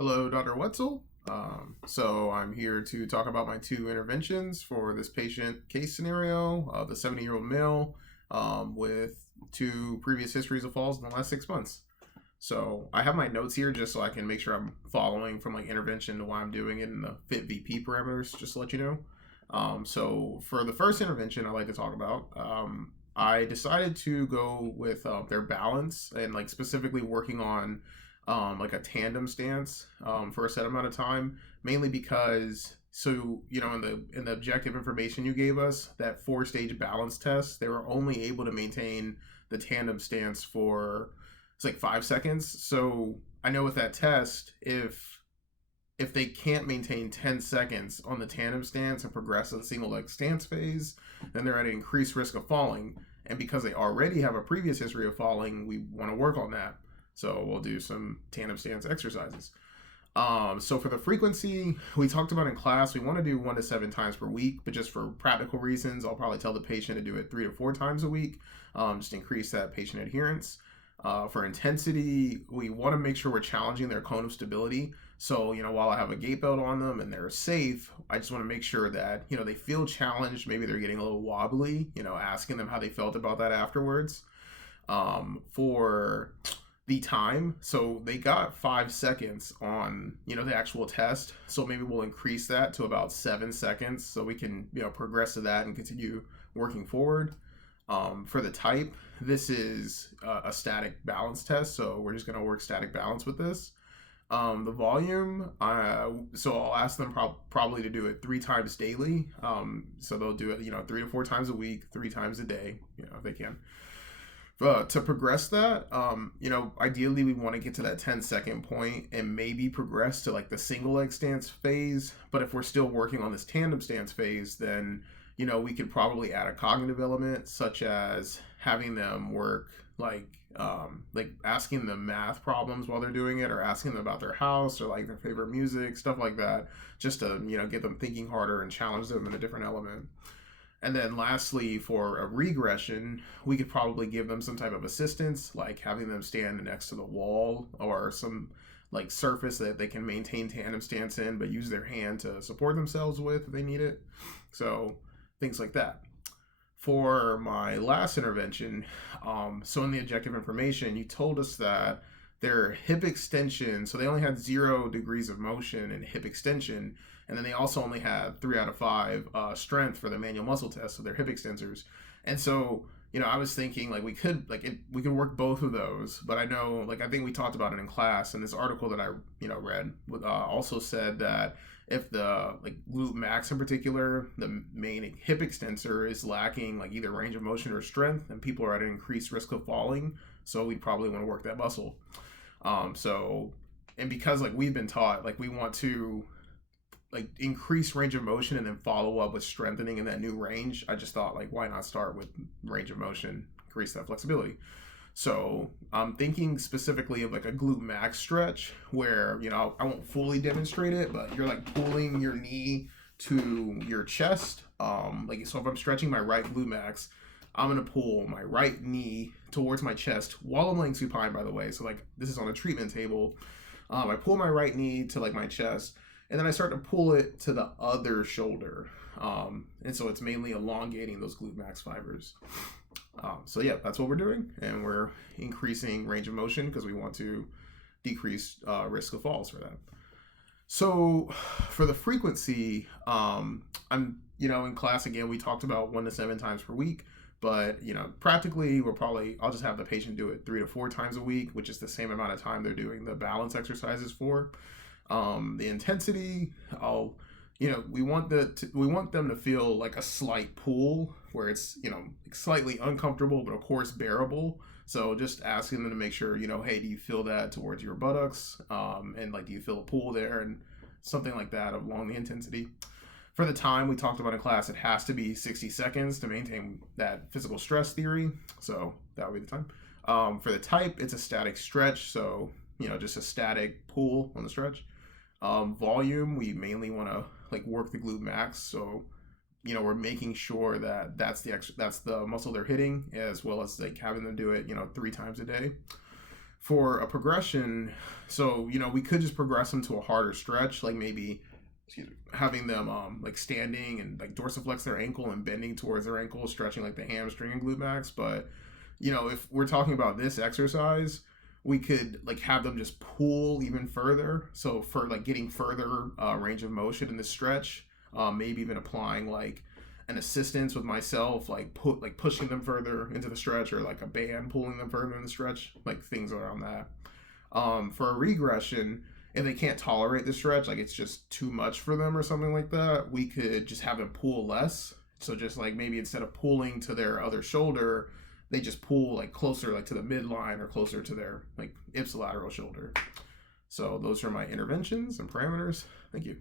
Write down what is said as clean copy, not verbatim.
Hello, Dr. Wetzel. So I'm here to talk about my two interventions for this patient case scenario. The 70-year-old male with two previous histories of falls in the last 6 months. So I have my notes here just so I can make sure I'm following from like intervention to why I'm doing it in the fit VP parameters, just to let you know. So for the first intervention I'd like to talk about, I decided to go with their balance and like specifically working on like a tandem stance for a set amount of time, mainly because in the objective information you gave us, that 4-stage balance test, they were only able to maintain the tandem stance for it's like 5 seconds. So I know with that test, if they can't maintain 10 seconds on the tandem stance and progress to the single leg stance phase, then they're at an increased risk of falling. And because they already have a previous history of falling, we want to work on that. So we'll do some tandem stance exercises. So for the frequency, we talked about in class, we want to do 1 to 7 times per week, but just for practical reasons, I'll probably tell the patient to do it 3 to 4 times a week, just increase that patient adherence. For intensity, we want to make sure we're challenging their cone of stability. So, while I have a gait belt on them and they're safe, I just want to make sure that, they feel challenged. Maybe they're getting a little wobbly, asking them how they felt about that afterwards. For the time, so they got 5 seconds on, the actual test. So maybe we'll increase that to about 7 seconds so we can, progress to that and continue working forward. For the type, this is a static balance test, so we're just going to work static balance with this. The volume, so I'll ask them probably to do it 3 times daily. So they'll do it, 3 to 4 times a week, 3 times a day, if they can. To progress that, ideally we want to get to that 10-second point and maybe progress to like the single leg stance phase. But if we're still working on this tandem stance phase, then we could probably add a cognitive element, such as having them work like asking them math problems while they're doing it, or asking them about their house or like their favorite music, stuff like that, just to get them thinking harder and challenge them in a different element. And then lastly, for a regression, we could probably give them some type of assistance, like having them stand next to the wall or some like surface that they can maintain tandem stance in, but use their hand to support themselves with if they need it. So things like that. For my last intervention, so in the objective information, you told us that their hip extension, so they only had 0 degrees of motion in hip extension, and then they also only had 3 out of 5 strength for the manual muscle test of their hip extensors. And so, I was thinking like we could work both of those, but I know I think we talked about it in class, and this article that I read also said that if the glute max in particular, the main hip extensor, is lacking either range of motion or strength, then people are at an increased risk of falling. So we probably want to work that muscle. And because we've been taught we want to increase range of motion and then follow up with strengthening in that new range, I just thought why not start with range of motion, increase that flexibility. So I'm thinking specifically of a glute max stretch where, I won't fully demonstrate it, but you're pulling your knee to your chest. So if I'm stretching my right glute max, I'm going to pull my right knee towards my chest while I'm laying supine, by the way. So this is on a treatment table. I pull my right knee to my chest, and then I start to pull it to the other shoulder. And so it's mainly elongating those glute max fibers. So yeah, that's what we're doing, and we're increasing range of motion because we want to decrease risk of falls for that. So for the frequency, I'm in class again, we talked about 1 to 7 times per week, but practically I'll just have the patient do it 3 to 4 times a week, which is the same amount of time they're doing the balance exercises for. The intensity, we want them to feel a slight pull where it's slightly uncomfortable, but of course bearable. So just asking them to make sure hey, do you feel that towards your buttocks, and do you feel a pull there, and something like that along the intensity. For the time, we talked about in class, it has to be 60 seconds to maintain that physical stress theory. So that would be the time. For the type, it's a static stretch, so just a static pull on the stretch. Volume, we mainly want to work the glute max, so we're making sure that that's the muscle they're hitting, as well as having them do it 3 times a day. For a progression, so we could just progress them to a harder stretch, like maybe, excuse me, having them like standing and like dorsiflex their ankle and bending towards their ankle, stretching like the hamstring and glute max. But if we're talking about this exercise, we could like have them just pull even further. So for like getting further range of motion in the stretch, maybe even applying like an assistance with myself, like pushing them further into the stretch, or like a band pulling them further in the stretch, like things around that. For a regression, if they can't tolerate the stretch, like it's just too much for them or something like that, we could just have them pull less. So just like maybe instead of pulling to their other shoulder, they just pull like closer, like to the midline or closer to their like ipsilateral shoulder. So those are my interventions and parameters. Thank you.